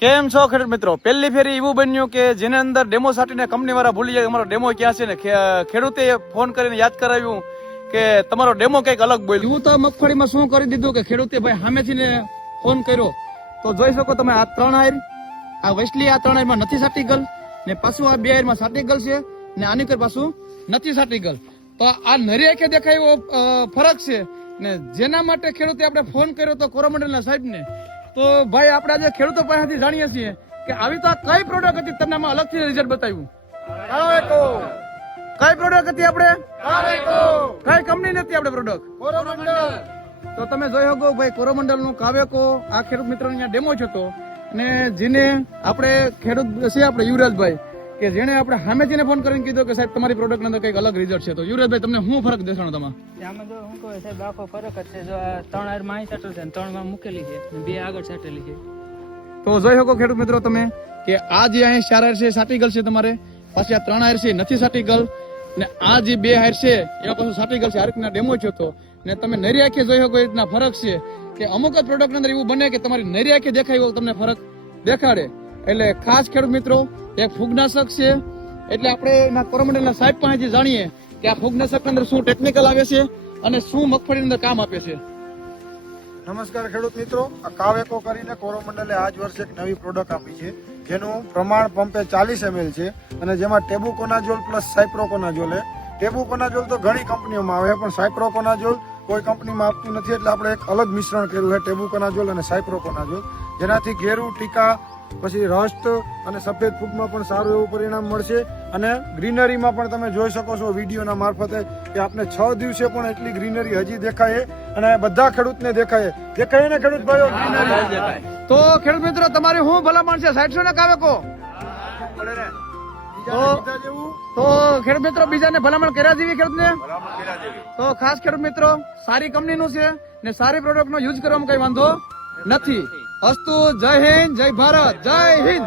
કેમ છો ખેડૂત મિત્રો? પહેલી ફેરી એવું બન્યું કે જેને અંદર ડેમો સાટીને કંપની વાળા ભૂલી જાય અમારો ડેમો ક્યાં છે ને ખેડૂતે ફોન કરીને યાદ કરાવ્યું કે તમારો ડેમો કઈક અલગ બોલ્યો. એવું તો મગફળીમાં શું કરી દીધું કે ખેડૂતે ભાઈ સામેથી ને ફોન કર્યો તો જોઈ શકો તમે આ 3 હાયર આ વૈસલી આ 3 હાયરમાં નથી સાટી ગલ ને પાછું આ 2 હાયરમાં સાટી ગલ છે ને આની કર પાછું નથી સાટી ગલ. તો આ નરી આંખે દેખાય એવો ફરક છે ને જેના માટે ખેડૂતે આપણે ફોન કર્યો તો કોરોમંડલના સાહેબને. તો ભાઈ આપણે આજે ખેડૂતો પાસેથી જાણીએ છીએ કે આવી તો આ કઈ પ્રોડક્ટ હતી તમને આમાં અલગથી રિઝલ્ટ બતાવ્યું. કઈ પ્રોડક્ટ હતી આપણે? કઈ કંપની નથી આપણે પ્રોડક્ટ? કોરોમંડલ. તો તમે જોઈ શકો ભાઈ કોરોમંડલ નું કાવેકો આ ખેડૂત મિત્રો અહીંયા ડેમો છે તો ને જેને આપણે ખેડૂત છે આપણે યુવરાજભાઈ કે જેને આપણે સામેથીને ફોન કરીને કીધું કે સાહેબ તમારી પ્રોડક્ટ અંદર કઈક અલગ રિઝલ્ટ છે. તો યુવરાજભાઈ તમને શું ફરક દેખાણો તમારે? આમાં જો હું કહું સાહેબ આખો ફરક જ છે. જો આ 3 હાયર માં સાટેલ છે 3 માં મૂકેલી છે 2 આગળ સાટેલી છે. તો જોઈ શકો ખેડૂત મિત્રો તમે કે આ જે અહીં 4 હાયર છે સાટી ગલ છે તમારે, પાછી આ 3 હાયર છે નથી સાટી ગલ ને આ જે 2 હાયર છે એમાં પાછું સાટી ગલ છે. આ રીતના ડેમો છે તો ને તમે નરી આંખે જોઈ શકો એ રીતના ફરક છે કે અમુક જ પ્રોડક્ટ અંદર એવું બને કે તમારી નરી આંખે દેખાય એવો તમને ફરક દેખાડે. એટલે ખાસ ખેડૂત મિત્રો એક ફૂગનાશક છે એટલે આપણે એના કોરોમંડલના સાહેબ પાસેથી જાણીએ કે આ ફૂગનાશક અંદર શું ટેકનિકલ આવે છે અને શું મગફળી અંદર કામ આપે છે. નમસ્કાર ખેડૂત મિત્રો, આ કાવેકો કરીને કોરોમંડલે આજ વર્ષે એક નવી પ્રોડક્ટ આપી છે જેનું પ્રમાણ પંપે 40 ml છે અને જેમાં ટેબુકોનાઝોલ પ્લસ સાયપ્રોકોનાઝોલ છે. ટેબુકોનાઝોલ તો ઘણી કંપનીઓમાં આવે પણ સાયપ્રોકોનાઝોલ કોઈ કંપનીમાં આપતું નથી એટલે આપણે એક અલગ મિશ્રણ કર્યું છે ટેબુકોનાઝોલ અને સાયપ્રોકોનાઝોલ, જેનાથી ઘેરું, ટીકા, પછી રસ્ટ અને સફેદ ફૂગમાં પણ સારું એવું પરિણામ મળશે અને ગ્રીનરીમાં પણ તમે જોઈ શકો છો વિડીયોના મારફતે કે આપણે 6 દિવસે પણ એટલી ગ્રીનરી હજી દેખાય અને બધા ખેડૂતને દેખાય ને ખેડૂત ભાઈઓ ગ્રીનરી. તો ખેડૂત મિત્રો તમારી શું ભલામણ છે? 60 ને કાવેકો તો ખેડૂત મિત્રો બીજાને ભલામણ કર્યા જેવી ખેડૂતને તો ખાસ ખેડૂત મિત્રો સારી કંપનીનું છે ને સારી પ્રોડક્ટનો યુઝ કરવામાં કઈ વાંધો નથી. અસ્તુ. જય હિન્દ, જય ભારત, જય હિન્દ.